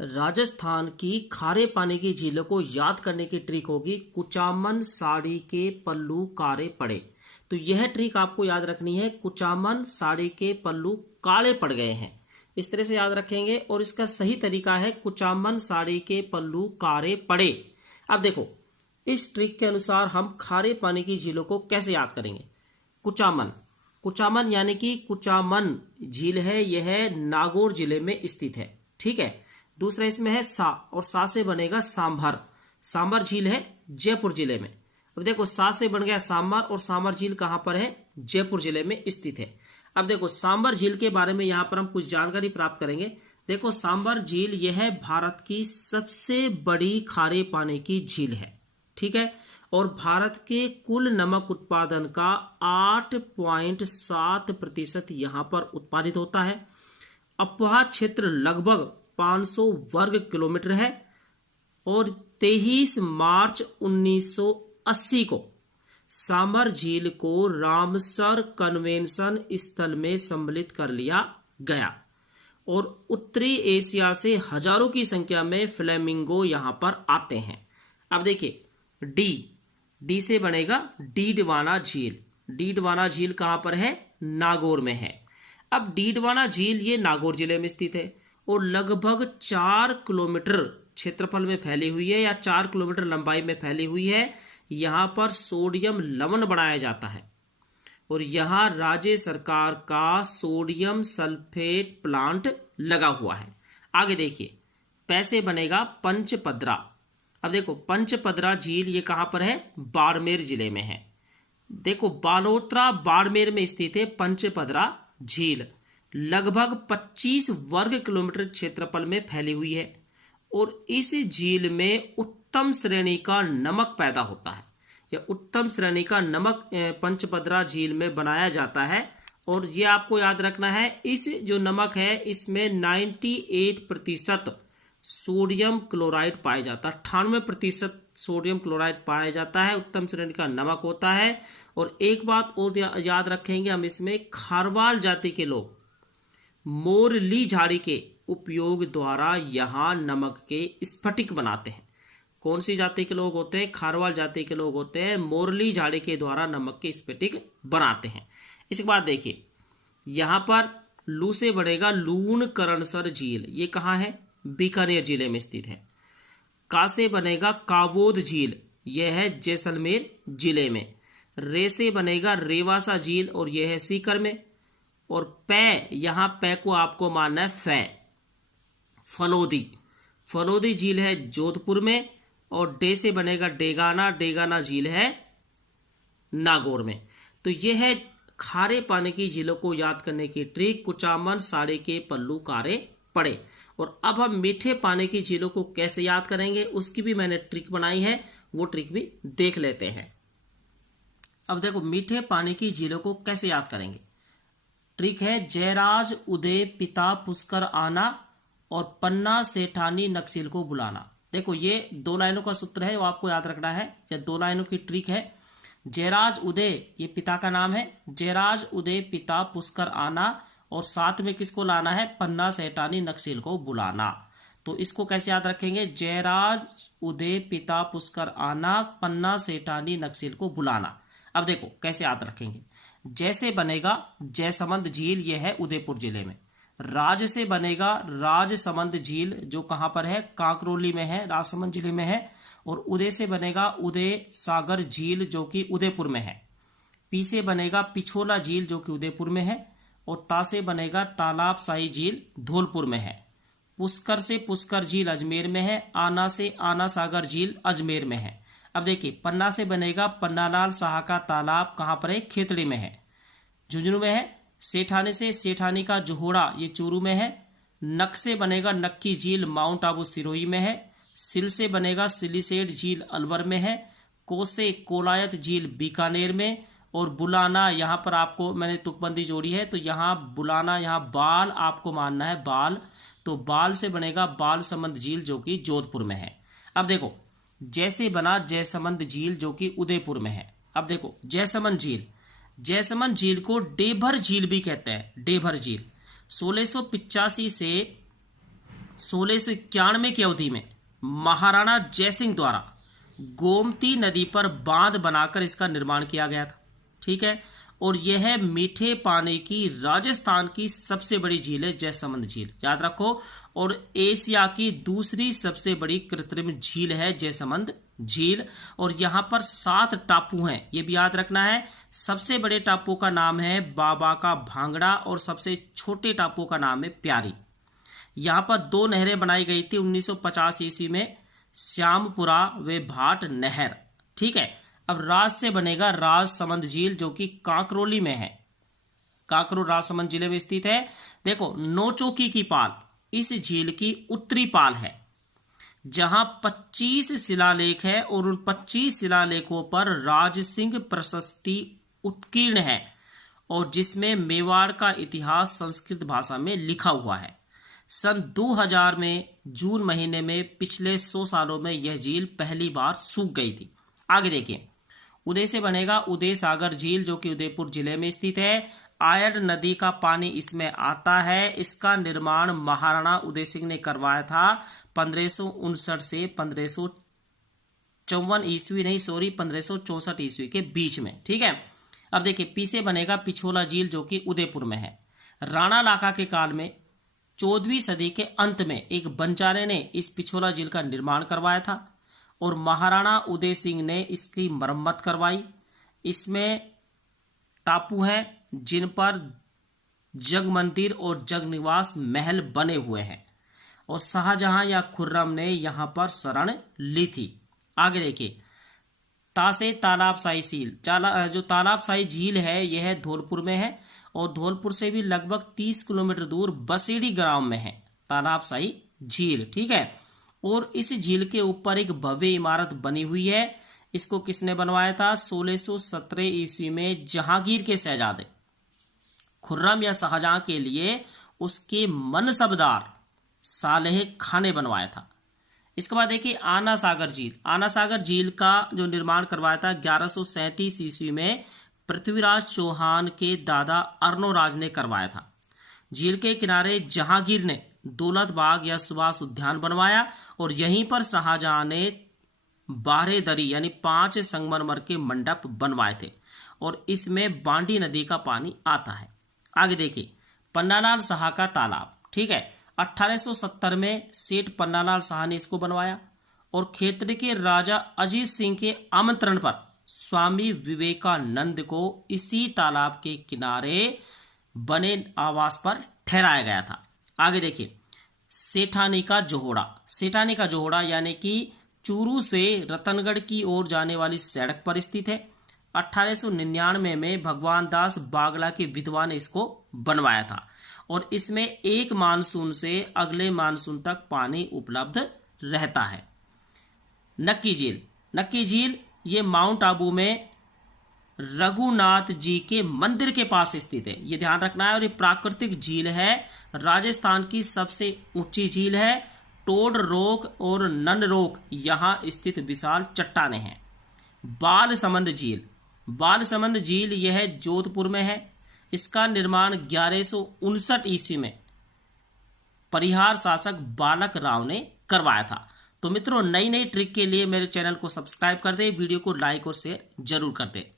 राजस्थान की खारे पानी की झीलों को याद करने की ट्रिक होगी कुचामन साड़ी के पल्लू काले पड़े। तो यह ट्रिक आपको याद रखनी है, कुचामन साड़ी के पल्लू काले पड़ गए हैं, इस तरह से याद रखेंगे। और इसका सही तरीका है कुचामन साड़ी के पल्लू काले पड़े। अब देखो, इस ट्रिक के अनुसार हम खारे पानी की झीलों को कैसे याद करेंगे। कुचामन, कुचामन यानी कि कुचामन झील है, यह नागौर जिले में स्थित है, ठीक है। दूसरा इसमें है सा, और सा से बनेगा सांभर। सांभर झील है जयपुर जिले में। अब देखो, सा से बन गया सांभर, और सांभर झील कहां पर है, जयपुर जिले में स्थित है। अब देखो, सांभर झील के बारे में यहां पर हम कुछ जानकारी प्राप्त करेंगे। देखो, सांभर झील यह भारत की सबसे बड़ी खारे पानी की झील है, ठीक है। और भारत के कुल नमक उत्पादन का 8.7% यहां पर उत्पादित होता है। अपवाह क्षेत्र लगभग 500 वर्ग किलोमीटर है। और 23 मार्च 1980 को सांभर झील को रामसर कन्वेंशन स्थल में सम्मिलित कर लिया गया। और उत्तरी एशिया से हजारों की संख्या में फ्लेमिंगो यहां पर आते हैं। अब देखिए, डी से बनेगा डीडवाना झील। डीडवाना झील कहां पर है, नागौर में है। अब डीडवाना झील ये नागौर जिले में स्थित है और लगभग 4 किलोमीटर क्षेत्रफल में फैली हुई है, या 4 किलोमीटर लंबाई में फैली हुई है। यहां पर सोडियम लवण बनाया जाता है, और यहां राज्य सरकार का सोडियम सल्फेट प्लांट लगा हुआ है। आगे देखिए, पैसे बनेगा पंचपदरा। अब देखो, पंचपदरा झील ये कहां पर है, बाड़मेर जिले में है। देखो, बालोतरा बाड़मेर में स्थित है पंचपदरा झील। लगभग 25 वर्ग किलोमीटर क्षेत्रफल में फैली हुई है, और इस झील में उत्तम श्रेणी का नमक पैदा होता है। यह उत्तम श्रेणी का नमक पंचपदरा झील में बनाया जाता है। और ये आपको याद रखना है, इस जो नमक है इसमें 98% सोडियम क्लोराइड पाया जाता है। 98% सोडियम क्लोराइड पाया जाता है, उत्तम श्रेणी का नमक होता है। और एक बात और याद रखेंगे हम, इसमें खारवाल जाति के लोग मोरली झाड़ी के उपयोग द्वारा यहां नमक के स्फटिक बनाते हैं। कौन सी जाति के लोग होते हैं, खारवाल जाति के लोग होते हैं, मोरली झाड़ी के द्वारा नमक के स्फटिक बनाते हैं। इसके बाद देखिए, यहां पर लू से बढ़ेगा लूणकरणसर झील, ये कहां है, बीकानेर जिले में स्थित है। का से बनेगा काबोद झील, यह है जैसलमेर जिले में। रे से बनेगा रेवासा झील, और यह है सीकर में। और पै, यहां पै को आपको मानना है फै, फलोदी। फलोदी झील है जोधपुर में। और डे से बनेगा डेगाना, डेगाना झील है नागौर में। तो यह है खारे पानी की झीलों को याद करने की ट्रिक, कुचामन साड़ी के पल्लू कारे पड़े। और अब हम मीठे पानी की झीलों को कैसे याद करेंगे, उसकी भी मैंने ट्रिक बनाई है, वो ट्रिक भी देख लेते हैं। अब देखो, मीठे पानी की झीलों को कैसे याद करेंगे। ट्रिक है, जयराज उदय पिता पुष्कर आना, और पन्ना सेठानी नक्सील को बुलाना। देखो, ये 2 लाइनों का सूत्र है, वो आपको याद रखना है। या 2 लाइनों की ट्रिक है। जयराज उदय ये पिता का नाम है, जयराज उदय पिता पुष्कर आना, और साथ में किसको लाना है, पन्ना सेठानी नक्सील को बुलाना। तो इसको कैसे याद रखेंगे, जयराज उदय पिता पुष्कर आना, पन्ना सेठानी नक्सील को बुलाना। अब देखो कैसे याद रखेंगे। जैसे बनेगा जयसमंद झील, यह है उदयपुर जिले में। राज से बनेगा राजसमंद झील, जो कहां पर है, कांकरोली में है, राजसमंद जिले में है। और उदय से बनेगा उदय सागर झील, जो कि उदयपुर में है। पी से बनेगा पिछोला झील, जो कि उदयपुर में है। और ता से बनेगा तालाब शाही झील, धौलपुर में है। पुष्कर से पुष्कर झील अजमेर में है। आना से आना सागर झील अजमेर में है। अब देखिए, पन्ना से बनेगा पन्नालाल शाह का तालाब, कहां पर है, खेतड़ी में है, झुंझुनू में है। सेठानी से सेठानी का जोहोड़ा, ये चूरू में है। नक से बनेगा नक्की झील, माउंट आबू सिरोही में है। सिल से बनेगा सिलिसेट झील, अलवर में है। को से कोलायत झील, बीकानेर में। और बुलाना, यहां पर आपको मैंने तुकबंदी जोड़ी है, तो यहां बुलाना, यहां बाल आपको मानना है, बाल। तो बाल से बनेगा बालसमंद झील, जो कि जोधपुर में है। अब देखो, जैसे बना जयसमंद झील, जो कि उदयपुर में है। अब देखो, जयसमंद झील, जयसमंद झील को डेभर झील भी कहते हैं, डेभर झील। 1685 से 1691 की अवधि में महाराणा जयसिंह द्वारा गोमती नदी पर बांध बनाकर इसका निर्माण किया गया था। ठीक है, और यह मीठे पानी की राजस्थान की सबसे बड़ी झील है जयसमंद झील, याद रखो। और एशिया की दूसरी सबसे बड़ी कृत्रिम झील है जयसमंद झील। और यहाँ पर 7 टापू हैं, ये भी याद रखना है। सबसे बड़े टापू का नाम है बाबा का भांगड़ा और सबसे छोटे टापू का नाम है प्यारी। यहाँ पर 2 नहरें बनाई गई थी 1950 ईस्वी में, श्यामपुरा व भाट नहर। ठीक है, अब राज से बनेगा राजसमंद झील जो कि कांकरोली में है। कांकरो राजसमंद जिले में स्थित है। देखो, नौचौकी की पाल इस झील की उत्तरी पाल है, जहां 25 शिलालेख है और उन 25 शिलालेखों पर राजसिंह प्रशस्ति उत्कीर्ण है और जिसमें मेवाड़ का इतिहास संस्कृत भाषा में लिखा हुआ है। सन 2000 में जून महीने में पिछले 100 सालों में यह झील पहली बार सूख गई थी। आगे देखिए, उदय से बनेगा उदय सागर झील जो कि उदयपुर जिले में स्थित है। आयरन नदी का पानी इसमें आता है। इसका निर्माण महाराणा उदय सिंह ने करवाया था 1559 से 1554 ईस्वी, नहीं सॉरी 1564 ईस्वी के बीच में। ठीक है, अब देखिए पी से बनेगा पिछोला झील जो कि उदयपुर में है। राणा लाका के काल में 14वीं सदी के अंत में एक बंजारे ने इस पिछोला झील का निर्माण करवाया था और महाराणा उदय सिंह ने इसकी मरम्मत करवाई। इसमें टापू हैं जिन पर जग मंदिर और जग निवास महल बने हुए हैं और शाहजहां या खुर्रम ने यहां पर शरण ली थी। आगे देखिए, तासे तालाबशाही झील, जो तालाबशाही झील है यह धौलपुर में है और धौलपुर से भी लगभग 30 किलोमीटर दूर बसेड़ी ग्राम में है तालाबशाही झील। ठीक है, और इस झील के ऊपर एक भव्य इमारत बनी हुई है। इसको किसने बनवाया था? 1617 ईस्वी में जहांगीर के शहजादे खुर्रम या शाहजहां के लिए उसके मनसबदार सालेह खान ने बनवाया था। इसके बाद देखिए आना सागर झील। आना सागर झील का जो निर्माण करवाया था 1137 ईस्वी में पृथ्वीराज चौहान के दादा अर्नोराज ने करवाया था। झील के किनारे जहांगीर ने दौलत बाग या सुभाष उद्यान बनवाया और यहीं पर शाहजहां ने 12 दरी यानी 5 संगमरमर के मंडप बनवाए थे और इसमें बांडी नदी का पानी आता है। आगे देखिए पन्नालाल शाह का तालाब। ठीक है, 1870 में सेठ पन्नालाल शाह ने इसको बनवाया और खेतड़ी के राजा अजीत सिंह के आमंत्रण पर स्वामी विवेकानंद को इसी तालाब के किनारे बने आवास पर ठहराया गया था। आगे देखिए सेठानी का जोहड़ा। सेठानी का जोहड़ा यानी कि चूरू से रतनगढ़ की ओर जाने वाली सड़क पर स्थित है। 1899 में भगवान दास बागला की विधवा ने इसको बनवाया था और इसमें एक मानसून से अगले मानसून तक पानी उपलब्ध रहता है। नक्की झील। नक्की झील ये माउंट आबू में रघुनाथ जी के मंदिर के पास स्थित है, ये ध्यान रखना है। और ये प्राकृतिक झील है, राजस्थान की सबसे ऊंची झील है। टोड रोक और नन रोक यहां स्थित विशाल चट्टानें हैं। बालसमंद झील। बालसमंद झील यह जोधपुर में है। इसका निर्माण 1159 ईस्वी में परिहार शासक बालक राव ने करवाया था। तो मित्रों नई नई ट्रिक के लिए मेरे चैनल को सब्सक्राइब कर दे, वीडियो को लाइक और शेयर जरूर कर दे।